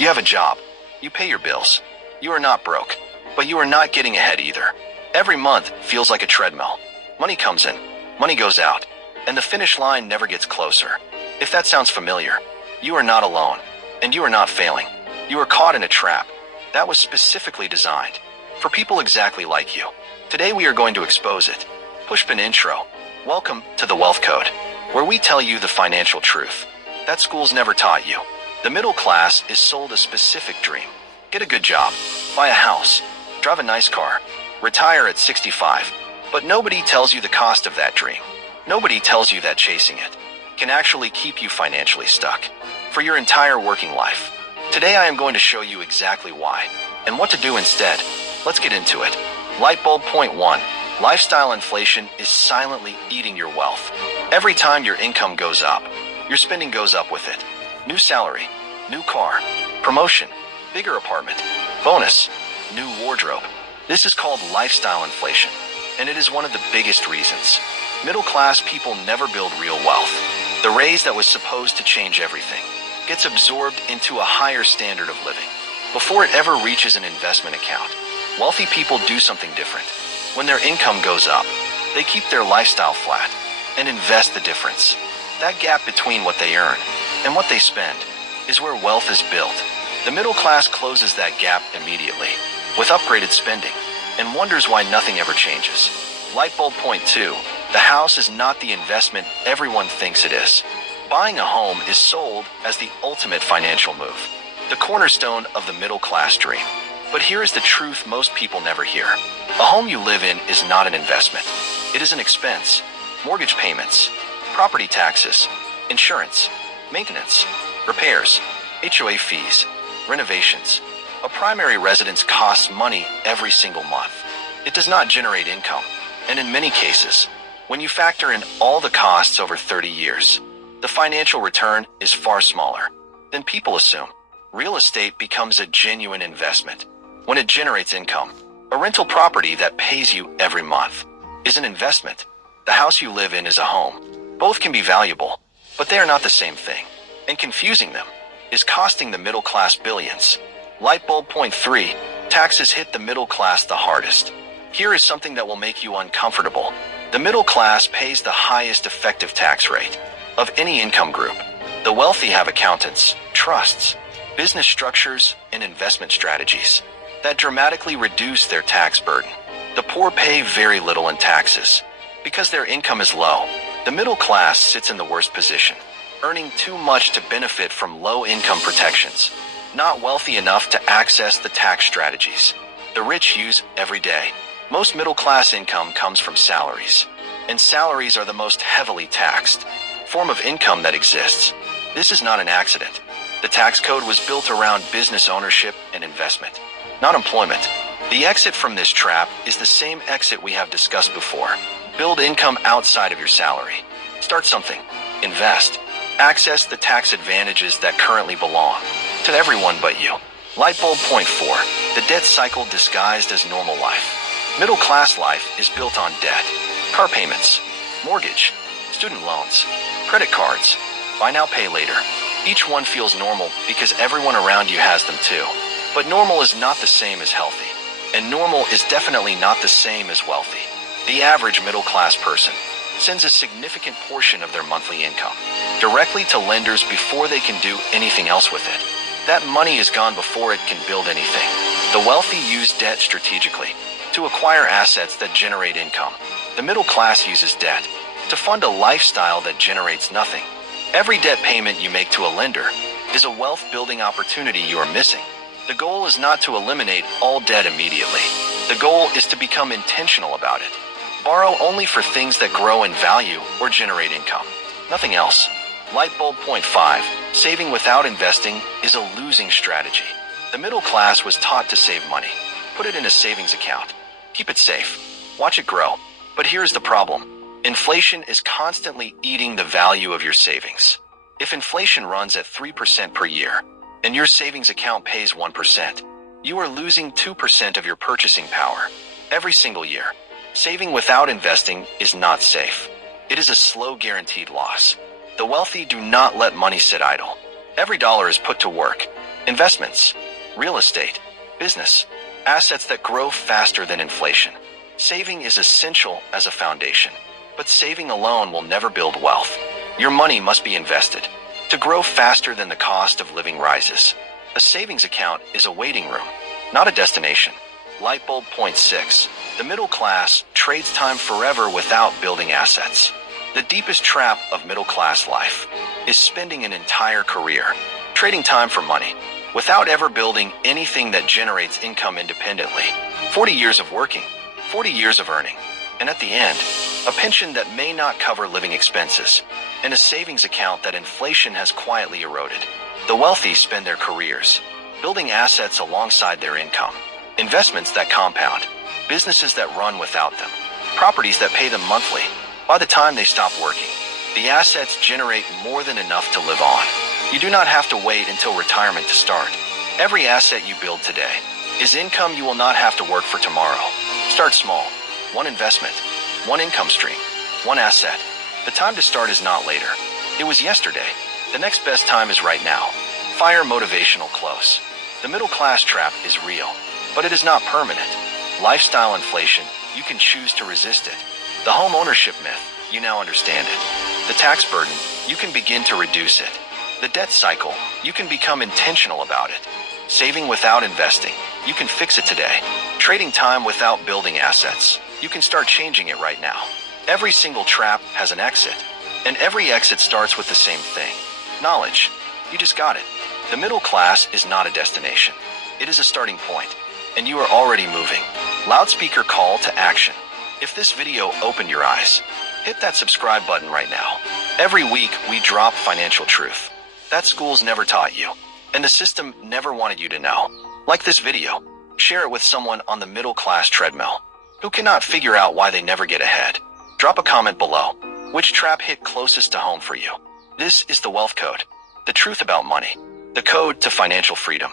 You have a job. You pay your bills. You are not broke, but you are not getting ahead either. Every month feels like a treadmill. Money comes in, money goes out, and the finish line never gets closer. If that sounds familiar, you are not alone, and you are not failing. You are caught in a trap that was specifically designed for people exactly like you. Today we are going to expose it. Pushpin intro. Welcome to the Wealth Code, where we tell you the financial truth that schools never taught you. The middle class is sold a specific dream. Get a good job, buy a house, drive a nice car, retire at 65. But nobody tells you the cost of that dream. Nobody tells you that chasing it can actually keep you financially stuck for your entire working life. Today I am going to show you exactly why and what to do instead. Let's get into it. Lightbulb point 1. Lifestyle inflation is silently eating your wealth. Every time your income goes up, your spending goes up with it. New salary, new car, promotion, bigger apartment, bonus, new wardrobe. This is called lifestyle inflation, and it is one of the biggest reasons middle-class people never build real wealth. The raise that was supposed to change everything gets absorbed into a higher standard of living before it ever reaches an investment account. Wealthy people do something different. When their income goes up, they keep their lifestyle flat and invest the difference. That gap between what they earn and what they spend is where wealth is built. The middle class closes that gap immediately with upgraded spending and wonders why nothing ever changes. Lightbulb point 2. The house is not the investment everyone thinks it is. Buying a home is sold as the ultimate financial move, the cornerstone of the middle class dream. But here is the truth most people never hear. A home you live in is not an investment. It is an expense. Mortgage payments, property taxes, insurance, maintenance, repairs, HOA fees, renovations. A primary residence costs money every single month. It does not generate income, and in many cases, when you factor in all the costs over 30 years, the financial return is far smaller than people assume. Real estate becomes a genuine investment when it generates income. A rental property that pays you every month is an investment. The house you live in is a home. Both can be valuable, but they are not the same thing, and confusing them is costing the middle class billions. Lightbulb point 3. Taxes hit the middle class the hardest. Here is something that will make you uncomfortable. The middle class pays the highest effective tax rate of any income group. The wealthy have accountants, trusts, business structures, and investment strategies that dramatically reduce their tax burden. The poor pay very little in taxes because their income is low. The middle class sits in the worst position, earning too much to benefit from low-income protections, not wealthy enough to access the tax strategies the rich use every day. Most middle-class income comes from salaries, and salaries are the most heavily taxed form of income that exists. This is not an accident. The tax code was built around business ownership and investment, not employment. The exit from this trap is the same exit we have discussed before. Build income outside of your salary. Start something. Invest. Access the tax advantages that currently belong to everyone but you. Lightbulb point 4. The debt cycle disguised as normal life. Middle class life is built on debt. Car payments, mortgage, student loans, credit cards, buy now pay later. Each one feels normal because everyone around you has them too. But normal is not the same as healthy. And normal is definitely not the same as wealthy. The average middle class person sends a significant portion of their monthly income directly to lenders before they can do anything else with it. That money is gone before it can build anything. The wealthy use debt strategically to acquire assets that generate income. The middle class uses debt to fund a lifestyle that generates nothing. Every debt payment you make to a lender is a wealth building opportunity you are missing. The goal is not to eliminate all debt immediately. The goal is to become intentional about it. Borrow only for things that grow in value or generate income. Nothing else. Lightbulb point 5. Saving without investing is a losing strategy. The middle class was taught to save money. Put it in a savings account. Keep it safe. Watch it grow. But here's the problem. Inflation is constantly eating the value of your savings. If inflation runs at 3% per year, and your savings account pays 1%, you are losing 2% of your purchasing power every single year. Saving without investing is not safe. It is a slow guaranteed loss. The wealthy do not let money sit idle. Every dollar is put to work, Investments, real estate, business, assets that grow faster than inflation. Saving is essential as a foundation, but saving alone will never build wealth. Your money must be invested to grow faster than the cost of living rises. A savings account is a waiting room, not a destination. Lightbulb point 6. The middle class trades time forever without building assets. The deepest trap of middle class life is spending an entire career trading time for money without ever building anything that generates income independently. 40 years of working, 40 years of earning, and at the end, a pension that may not cover living expenses, and a savings account that inflation has quietly eroded. The wealthy spend their careers building assets alongside their income, investments that compound, businesses that run without them, properties that pay them monthly. By the time they stop working, the assets generate more than enough to live on. You do not have to wait until retirement to start. Every asset you build today is income you will not have to work for tomorrow. Start small. One investment, one income stream, one asset. The time to start is not later. It was yesterday. The next best time is right now. Fire motivational close. The middle class trap is real, but it is not permanent. Lifestyle inflation, you can choose to resist it. The home ownership myth, you now understand it. The tax burden, you can begin to reduce it. The debt cycle, you can become intentional about it. Saving without investing, you can fix it today. Trading time without building assets, you can start changing it right now. Every single trap has an exit, and every exit starts with the same thing. Knowledge. You just got it. The middle class is not a destination. It is a starting point, and you are already moving. Loudspeaker call to action. If this video opened your eyes, hit that subscribe button right now. Every week, we drop financial truth that schools never taught you, and the system never wanted you to know. Like this video, share it with someone on the middle class treadmill who cannot figure out why they never get ahead. Drop a comment below. Which trap hit closest to home for you? This is the Wealth Code, the truth about money, the code to financial freedom.